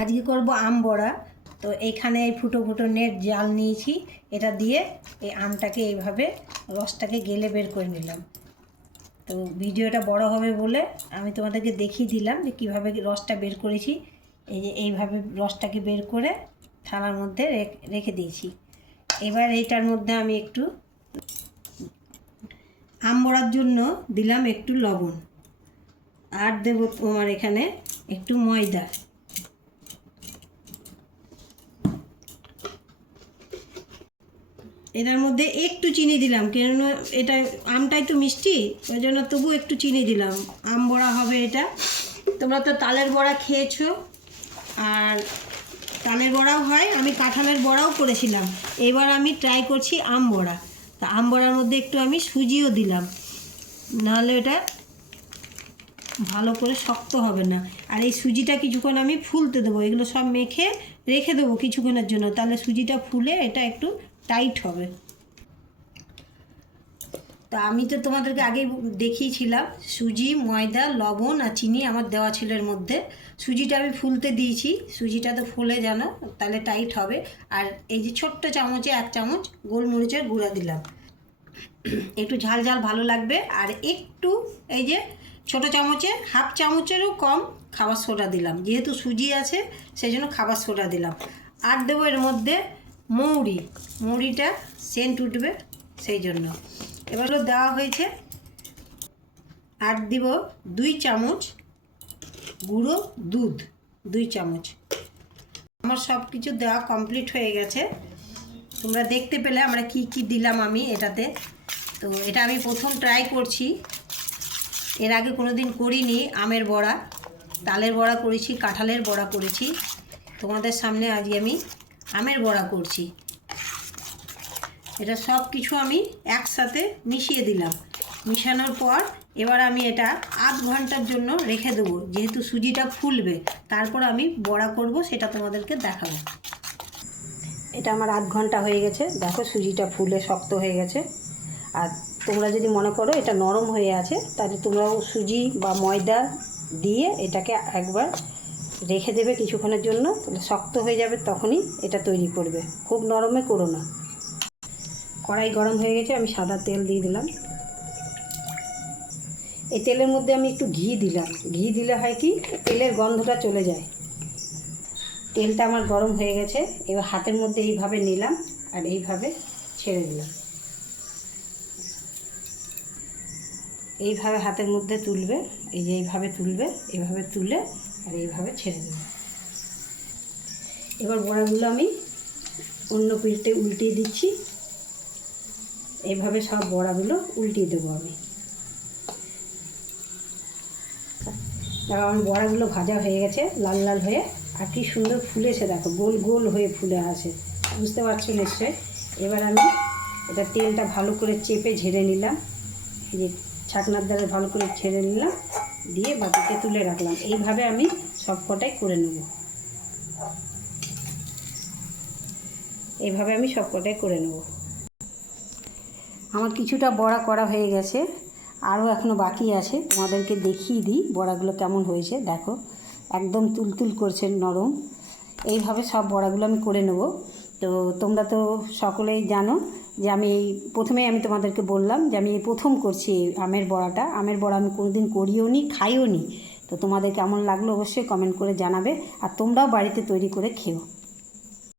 আজকে করব আম বড়া। তো এইখানে এই ফুটো ফুটো নেট জাল নিয়েছি, এটা দিয়ে এই আমটাকে এইভাবে রসটাকে গেলে বের করে নিলাম। তো ভিডিওটা বড় হবে বলে আমি তোমাদেরকে দেখিয়ে দিলাম যে কীভাবে রসটা বের করেছি। এই যে এইভাবে রসটাকে বের করে থালার মধ্যে রেখে দিয়েছি। এবার এইটার মধ্যে আমি একটু আম বড়ার জন্য দিলাম একটু লবণ, আর দেবো তোমার এখানে একটু ময়দা। এটার মধ্যে একটু চিনি দিলাম, কেননা এটা আমটা একটু মিষ্টি, ওই জন্য তবু একটু চিনি দিলাম। আম বড়া হবে এটা। তোমরা তো তালের বড়া খেয়েছো, আর তালের বড়াও হয়, আমি কাঁঠালের বড়াও করেছিলাম। এবার আমি ট্রাই করছি আম বড়া। তা আম বড়ার মধ্যে একটু আমি সুজিও দিলাম, নাহলে এটা ভালো করে শক্ত হবে না। আর এই সুজিটা কিছুক্ষণ আমি ফুলতে দেবো, এগুলো সব মেখে রেখে দেবো কিছুক্ষণের জন্য, তাহলে সুজিটা ফুলে এটা একটু টাইট হবে। তা আমি তো তোমাদেরকে আগেই দেখিয়েছিলাম, সুজি, ময়দা, লবণ আর চিনি আমার দেওয়া ছিল এর মধ্যে। সুজিটা আমি ফুলতে দিয়েছি, সুজিটা তো ফুলে যেন তাহলে টাইট হবে। আর এই যে ছোট্ট চামচে 1 চামচ গোলমরিচের গুঁড়া দিলাম, একটু ঝাল ঝাল ভালো লাগবে। আর একটু এই যে ছোটো চামচে 1/2 চামচেরও কম খাবার সোডা দিলাম, যেহেতু সুজি আছে সেই জন্য খাবার সোডা দিলাম। আর দেবো এর মধ্যে মৌরিটা সেন্ট উঠবে সেই জন্য। এবারও দেওয়া হয়েছে। আর দিব 2 চামচ গুঁড়ো দুধ, 2 চামচ। আমার সব কিছু দেওয়া কমপ্লিট হয়ে গেছে। তোমরা দেখতে পেলে আমরা কি কি দিলাম আমি এটাতে। তো এটা আমি প্রথম ট্রাই করছি, এর আগে কোনো দিন করিনি। আমের বড়া, তালের বড়া করেছি, কাঁঠালের বড়া করেছি, তোমাদের সামনে আজকে আমি আমের বড়া করছি। এটা সব কিছু আমি একসাথে মিশিয়ে দিলাম। মিশানোর পর এবার আমি এটা আধ ঘন্টার জন্য রেখে দেবো, যেহেতু সুজিটা ফুলবে। তারপর আমি বড়া করব, সেটা তোমাদেরকে দেখাবো। এটা আমার আধ ঘন্টা হয়ে গেছে, দেখো সুজিটা ফুলে শক্ত হয়ে গেছে। আর তোমরা যদি মনে করো এটা নরম হয়ে আছে, তাহলে তোমরাও সুজি বা ময়দা দিয়ে এটাকে একবার রেখে দেবে কিছুক্ষণের জন্য, তাহলে শক্ত হয়ে যাবে, তখনই এটা তৈরি করবে। খুব নরমে করো না। কড়াই গরম হয়ে গেছে, আমি সাদা তেল দিয়ে দিলাম। এই তেলের মধ্যে আমি একটু ঘি দিলাম। ঘি দিলে হয় কি, তেলের গন্ধটা চলে যায়। তেলটা আমার গরম হয়ে গেছে, এবার হাতের মধ্যে এইভাবে নিলাম আর এইভাবে ছেড়ে দিলাম। এইভাবে হাতের মধ্যে তুলবে, এই যে এইভাবে তুলবে, এইভাবে তুলে আর এইভাবে ছেড়ে দেবে। এবার বড়াগুলো আমি অন্য পিঠে উল্টিয়ে দিচ্ছি। এইভাবে সব বড়াগুলো উল্টিয়ে দেবো আমি। দেখো আমার বড়াগুলো ভাজা হয়ে গেছে, লাল লাল হয়ে, আর কি সুন্দর ফুলেছে, দেখো গোল গোল হয়ে ফুলে আসে, বুঝতে পারছো নিশ্চয়। এবার আমি এটা তেলটা ভালো করে চেপে ঝেড়ে নিলাম, এই যে ছাকনার দ্বারা ভালো করে ছেড়ে নিলাম, দিয়ে বাটিতে তুলে রাখলাম। এইভাবে আমি সব কটাই করে নেব, এইভাবে আমি সব কটাই করে নেব। আমার কিছুটা বড়া করা হয়ে গেছে, আরও এখনও বাকি আছে। তোমাদেরকে দেখিয়ে দিই বড়াগুলো কেমন হয়েছে। দেখো একদম তুলতুল করছে, নরম। এইভাবে সব বড়াগুলো আমি করে নেব। তো তোমরা তো সকলেই জানো যে আমি এই প্রথমেই আমি তোমাদেরকে বললাম যে আমি এই প্রথম করছি এই আমের বড়াটা। আমের বড়া আমি কোনোদিন করিও নি, খাইও নি। তো তোমাদের কেমন লাগলো অবশ্যই কমেন্ট করে জানাবে, আর তোমরাও বাড়িতে তৈরি করে খেও।